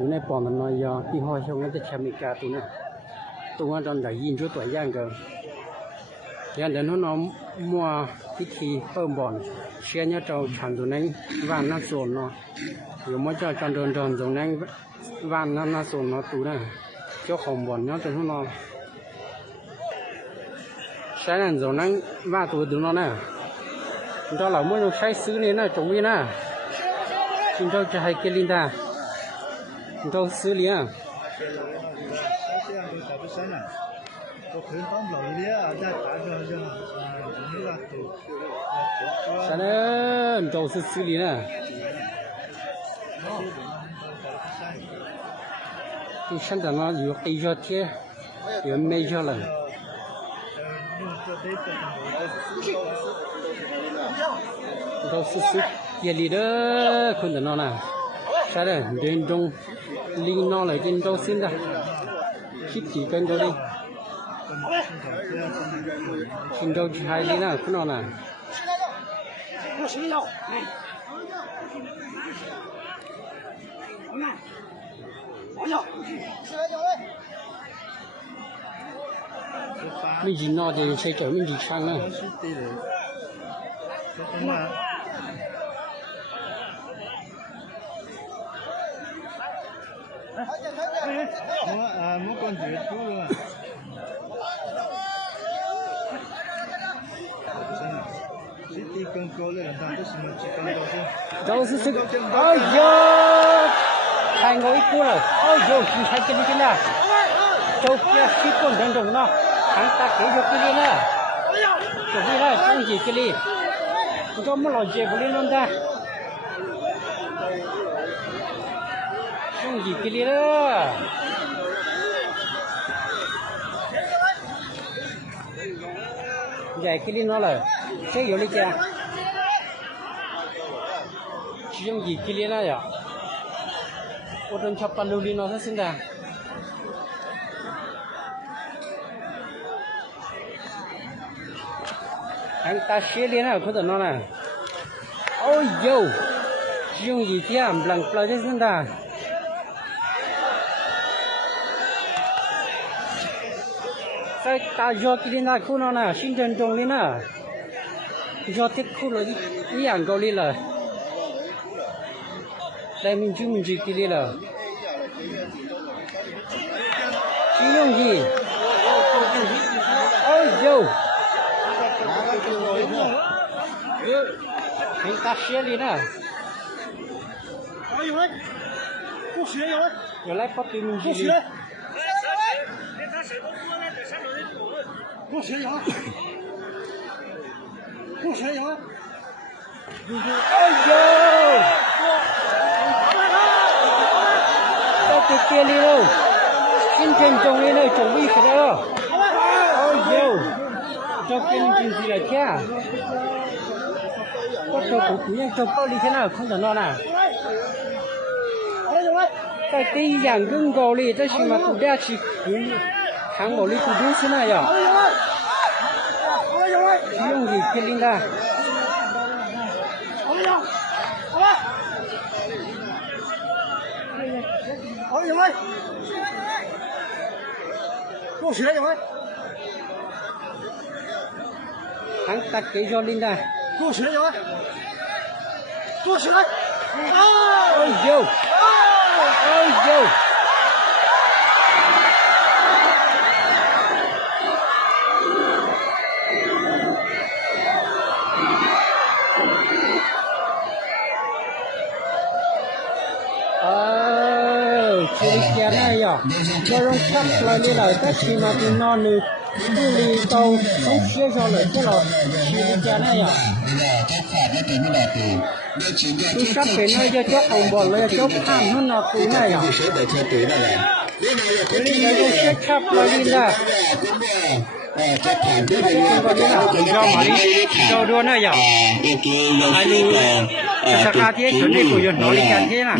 tụi này bỏ nó nói đi hỏi xong nóจะchăm bị cả tụi này tụi nó đã nhìn cho tuổi giang cơ giang đến nó mua cái khi bơm bòn xe nhá trâu chẳng tụi này van nó sồn nó rồi mới cho tròn tụi này van nó sồn nó tụi này cho không bòn nhá tụi nó sáng nay rồi nó va tụi nó nè đó là mỗi một sai xứ này nó trồng đi nè chúng tôi cho hai cái linh ta chúng tôi xử lý à sao nữa tôi sẽ xử lý nè thì现在呢有黑小铁有美小了都是夜里的困的呢，啥的人中领导来人都新的，去提跟着的，新州去海里呢，困到呢。mình chỉ nói thì xây chỗ mình chỉ sang nữa muốn con gì chú luôn City control là đang có sự chỉ cần đâu是这个哎呦太我一哭了哎呦你看这里真的都不要习惯这种呢看大给就给你了就给了东西给你你说没老姐不能弄的东西给你了vậy cái linh nó là cái gì đấy cha chỉ dùng gì cái linh này à ô tô chập pan lưu linh nó rất xinh đẹp anh ta xé linh nào có thể nó này ôi yo chỉ dùng gì kia blanc blanc rất xinh đẹp cái ta do cái linh này khu nó nè sinh trần trồng linh nè do thích khu rồi đi ăn câu linh là đây mình chỉ cái linh là chỉ dùng gì ôi yo anh ta xé linh nè有来跑对面去的。过谁呀？过谁呀？哎呦！到这边里喽，新田种的喽，种厉害的喽。哎呦！这边进去了天，我这不样这包里天哪，看到那呢。在第养更高里，这起码都得去看我的土地是那样。用的肯定的。好，有没？过谁有没？hắn ta kể cho linh đây过谁有没？过谁？ôi yo ôi yo chơi kia này à cho nó chắc là đi lại các chị mà tụi nó nữa đi đi tàu không chia cho lại cái là chơi kia này à tôi sắp phải nói cho chốt hồng bò lên chốt ăn hơn là tụi này à đi này tôi sẽ chắc là đi ra cho đua này à anh sạc thế chuẩn này của nó đi chán thế nào